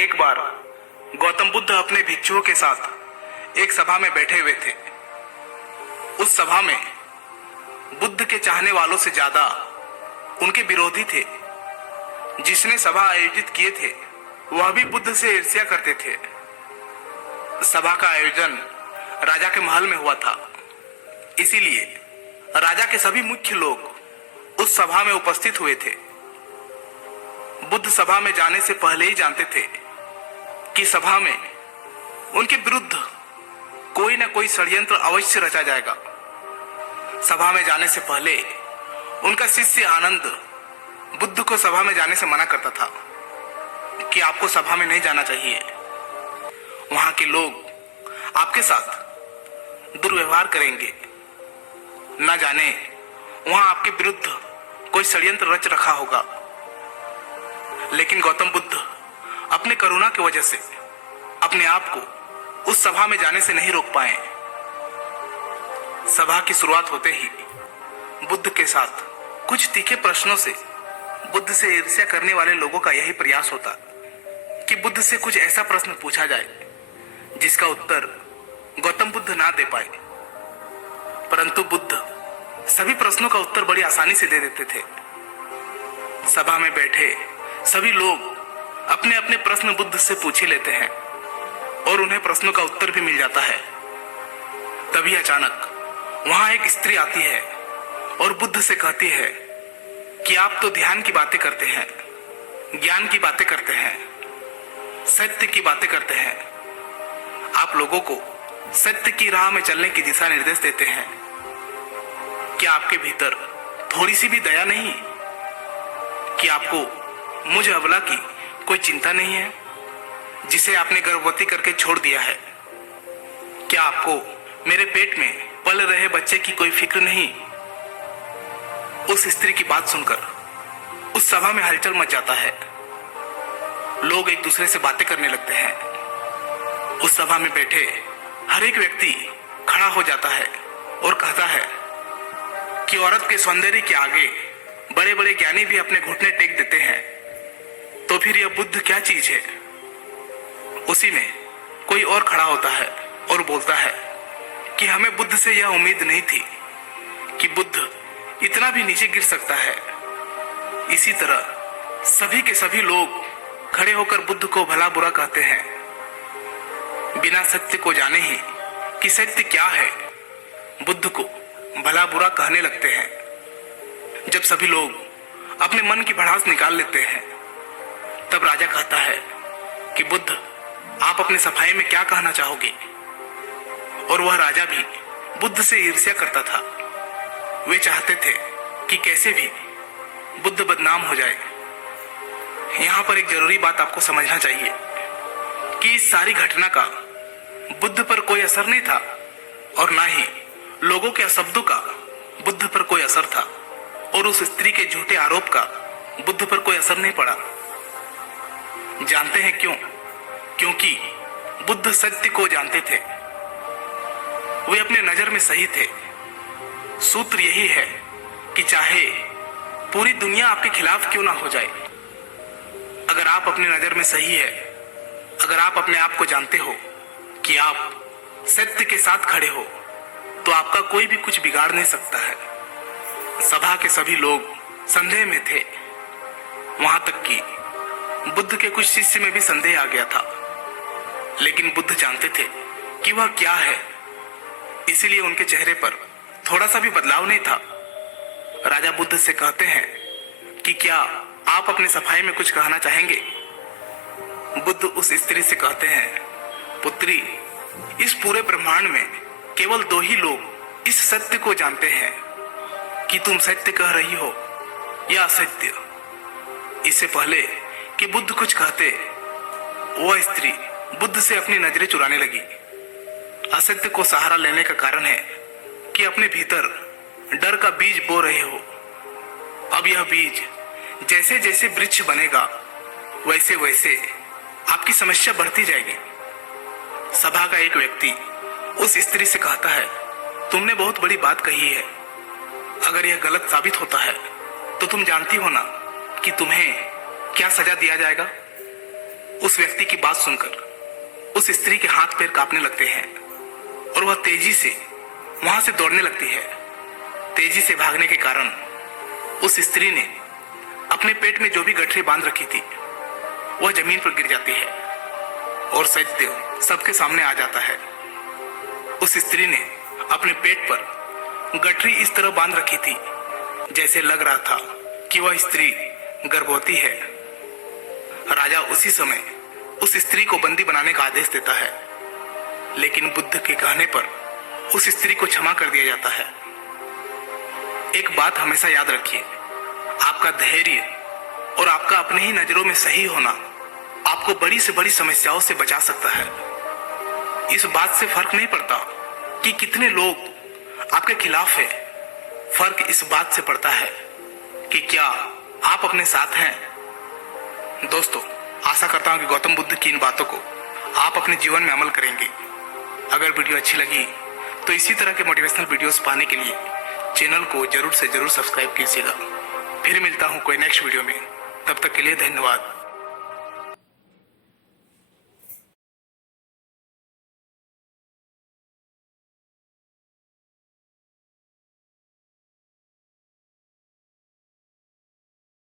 एक बार गौतम बुद्ध अपने भिक्षुओं के साथ एक सभा में बैठे हुए थे। उस सभा में बुद्ध के चाहने वालों से ज्यादा उनके विरोधी थे। जिसने सभा आयोजित किए थे वह भी बुद्ध से ईर्ष्या करते थे। सभा का आयोजन राजा के महल में हुआ था, इसीलिए राजा के सभी मुख्य लोग उस सभा में उपस्थित हुए थे। बुद्ध सभा में जाने से पहले ही जानते थे कि सभा में उनके विरुद्ध कोई ना कोई षड्यंत्र अवश्य रचा जाएगा। सभा में जाने से पहले उनका शिष्य आनंद बुद्ध को सभा में जाने से मना करता था कि आपको सभा में नहीं जाना चाहिए, वहां के लोग आपके साथ दुर्व्यवहार करेंगे, न जाने वहां आपके विरुद्ध कोई षड्यंत्र रच रखा होगा। लेकिन गौतम बुद्ध अपने करुणा की वजह से अपने आप को उस सभा में जाने से नहीं रोक पाए। सभा की शुरुआत होते ही बुद्ध के साथ कुछ तीखे प्रश्नों से बुद्ध से ईर्ष्या करने वाले लोगों का यही प्रयास होता कि बुद्ध से कुछ ऐसा प्रश्न पूछा जाए जिसका उत्तर गौतम बुद्ध ना दे पाए। परंतु बुद्ध सभी प्रश्नों का उत्तर बड़ी आसानी से दे देते थे। सभा में बैठे सभी लोग अपने अपने प्रश्न बुद्ध से पूछ ही लेते हैं और उन्हें प्रश्नों का उत्तर भी मिल जाता है। तभी अचानक वहां एक स्त्री आती है और बुद्ध से कहती है कि आप तो ध्यान की बातें करते हैं, ज्ञान की बातें करते हैं, सत्य की बातें करते हैं। आप लोगों को सत्य की राह में चलने की दिशा निर्देश देते हैं। क्या आपके भीतर थोड़ी सी भी दया नहीं? कि आपको मुझ अबला की कोई चिंता नहीं है जिसे आपने गर्भवती करके छोड़ दिया है? क्या आपको मेरे पेट में पल रहे बच्चे की कोई फिक्र नहीं? उस स्त्री की बात सुनकर उस सभा में हलचल मच जाता है। लोग एक दूसरे से बातें करने लगते हैं। उस सभा में बैठे हर एक व्यक्ति खड़ा हो जाता है और कहता है कि औरत के सौंदर्य के आगे बड़े बड़े ज्ञानी भी अपने घुटने टेक देते हैं, तो फिर यह बुद्ध क्या चीज है? उसी में कोई और खड़ा होता है और बोलता है कि हमें बुद्ध से यह उम्मीद नहीं थी कि बुद्ध इतना भी नीचे गिर सकता है। इसी तरह सभी के सभी लोग खड़े होकर बुद्ध को भला बुरा कहते हैं, बिना सत्य को जाने ही कि सत्य क्या है बुद्ध को भला बुरा कहने लगते हैं। जब सभी लोग अपने मन की भड़ास निकाल लेते हैं तब राजा कहता है कि बुद्ध आप अपने सफाई में क्या कहना चाहोगे? और वह राजा भी बुद्ध से ईर्ष्या करता था। वे चाहते थे कि कैसे भी बुद्ध बदनाम हो जाए। यहाँ पर एक जरूरी बात आपको समझना चाहिए कि इस सारी घटना का बुद्ध पर कोई असर नहीं था और ना ही लोगों के शब्दों का बुद्ध पर कोई असर था, और उस स्त्री के झूठे आरोप का बुद्ध पर कोई असर नहीं पड़ा। जानते हैं क्यों? क्योंकि बुद्ध सत्य को जानते थे। वे अपने नजर में सही थे। सूत्र यही है कि चाहे पूरी दुनिया आपके खिलाफ क्यों ना हो जाए, अगर आप अपने नजर में सही है, अगर आप अपने आप को जानते हो कि आप सत्य के साथ खड़े हो, तो आपका कोई भी कुछ बिगाड़ नहीं सकता है। सभा के सभी लोग संदेह में थे। वहां तक कि बुद्ध के कुछ शिष्य में भी संदेह आ गया था। लेकिन बुद्ध जानते थे कि वह क्या है, इसीलिए उनके चेहरे पर थोड़ा सा भी बदलाव नहीं था। राजा बुद्ध से कहते हैं कि क्या आप अपने सफाई में कुछ कहना चाहेंगे? बुद्ध उस स्त्री से कहते हैं, पुत्री, इस पूरे ब्रह्मांड में केवल दो ही लोग इस सत्य को जानते हैं कि तुम सत्य कह रही हो या असत्य। इससे पहले कि बुद्ध कुछ कहते, वह स्त्री बुद्ध से अपनी नजरें चुराने लगी। असत्य को सहारा लेने का कारण है कि अपने भीतर डर का बीज बो रहे हो। अब यह बीज जैसे जैसे वृक्ष बनेगा वैसे वैसे आपकी समस्या बढ़ती जाएगी। सभा का एक व्यक्ति उस स्त्री से कहता है, तुमने बहुत बड़ी बात कही है। अगर यह गलत साबित होता है तो तुम जानती हो ना कि तुम्हें क्या सजा दिया जाएगा। उस व्यक्ति की बात सुनकर उस स्त्री के हाथ पैर कांपने लगते हैं और वह तेजी से वहां से दौड़ने लगती है। तेजी से भागने के कारण उस स्त्री ने अपने पेट में जो भी गठरी बांध रखी थी वह जमीन पर गिर जाती है और सचदेव सबके सामने आ जाता है। उस स्त्री ने अपने पेट पर गठरी इस तरह बांध रखी थी जैसे लग रहा था कि वह स्त्री गर्भवती है। राजा उसी समय उस स्त्री को बंदी बनाने का आदेश देता है, लेकिन बुद्ध के कहने पर उस स्त्री को क्षमा कर दिया जाता है। एक बात हमेशा याद रखिए, आपका धैर्य और आपका अपने ही नजरों में सही होना आपको बड़ी से बड़ी समस्याओं से बचा सकता है। इस बात से फर्क नहीं पड़ता कि कितने लोग आपके खिलाफ है, फर्क इस बात से पड़ता है कि क्या आप अपने साथ हैं। दोस्तों, आशा करता हूं कि गौतम बुद्ध की इन बातों को आप अपने जीवन में अमल करेंगे। अगर वीडियो अच्छी लगी तो इसी तरह के मोटिवेशनल वीडियोस पाने के लिए चैनल को जरूर से जरूर सब्सक्राइब कीजिएगा। फिर मिलता हूं कोई नेक्स्ट वीडियो में, तब तक के लिए धन्यवाद।